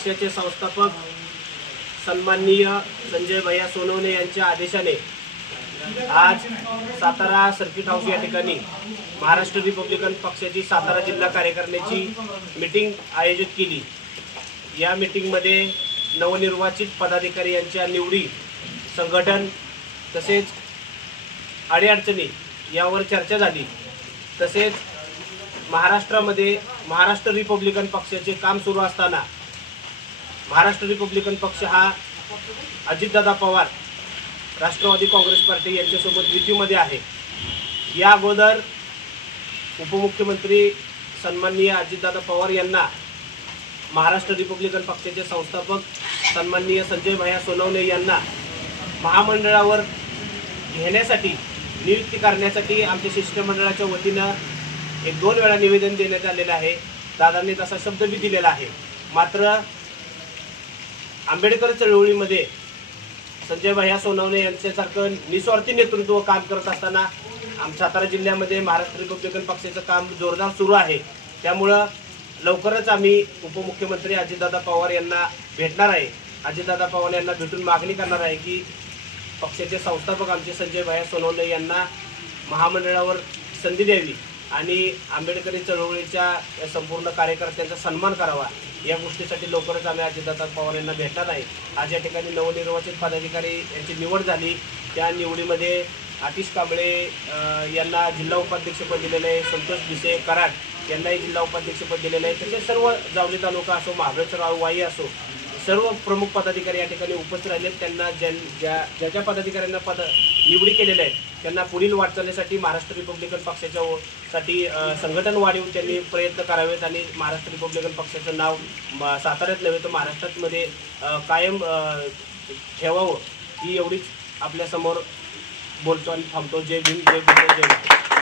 पक्षाचे संस्थापक सन्माननीय संजय भैया सोनवणे यांच्या आदेशाने आज सातारा सर्किट हाऊस या ठिकाणी महाराष्ट्र रिपब्लिकन पक्षाची सातारा जिल्हा कार्यकारिणीची मीटिंग आयोजित केली या मिटिंगमध्ये नवनिर्वाचित पदाधिकारी यांच्या निवडी संघटन तसेच अडीअडचणी यावर चर्चा झाली तसेच महाराष्ट्रामध्ये महाराष्ट्र रिपब्लिकन पक्षाचे काम सुरू असताना महाराष्ट्र रिपब्लिकन पक्ष हा अजितदादा पवार राष्ट्रवादी काँग्रेस पार्टी यांच्यासोबत युतीमध्ये आहे या अगोदर उपमुख्यमंत्री सन्माननीय अजितदादा पवार यांना महाराष्ट्र रिपब्लिकन पक्षाचे संस्थापक सन्माननीय संजय भैया सोनवणे यांना महामंडळावर घेण्यासाठी नियुक्ती करण्यासाठी आमच्या शिष्टमंडळाच्या वतीनं एक दोन वेळा निवेदन देण्यात आलेलं आहे दादांनी तसा शब्द बी दिलेला आहे मात्र आंबेडकर चळवळीमध्ये संजयभाया सोनवणे यांच्यासारखं निस्वार्थी नेतृत्व काम करत असताना आम सातारा जिल्ह्यामध्ये महाराष्ट्र रिपब्लिकन पक्षाचं काम जोरदार सुरू आहे त्यामुळं लवकरच आम्ही उपमुख्यमंत्री अजितदादा पवार यांना भेटणार आहे अजितदादा पवार यांना भेटून मागणी करणार आहे की पक्षाचे संस्थापक आमचे संजय भाया सोनवणे यांना महामंडळावर संधी द्यावी आणि आंबेडकरी चळवळीच्या या संपूर्ण कार्यकर्त्यांचा सन्मान करावा या गोष्टीसाठी लवकरच आम्ही अजितदादा पवार यांना भेटणार आहे आज या ठिकाणी नवनिर्वाचित पदाधिकारी यांची निवड झाली त्या निवडीमध्ये आतिश कांबळे यांना जिल्हा उपाध्यक्षपद दिलेलं आहे संतोष भिसे कराड यांनाही जिल्हा उपाध्यक्षपद दिलेलं आहे तसेच सर्व जावली तालुका असो महाबळेश्वर वाई असो सर्व प्रमुख पदाधिकारी या ठिकाणी उपस्थित आहेत त्यांना ज्या ज्या ज्या ज्या पदाधिकाऱ्यांना पद निवडी केलेल्या आहेत त्यांना पुढील वाटचालीसाठी महाराष्ट्र रिपब्लिकन पक्षाच्या साठी संघटन वाढीव त्यांनी प्रयत्न करावेत आणि महाराष्ट्र रिपब्लिकन पक्षाचं नाव साताऱ्यात नव्हे तर महाराष्ट्रातमध्ये कायम ठेवावं ही एवढीच आपल्यासमोर बोलतो आणि थांबतो जय भीम जय भीम जय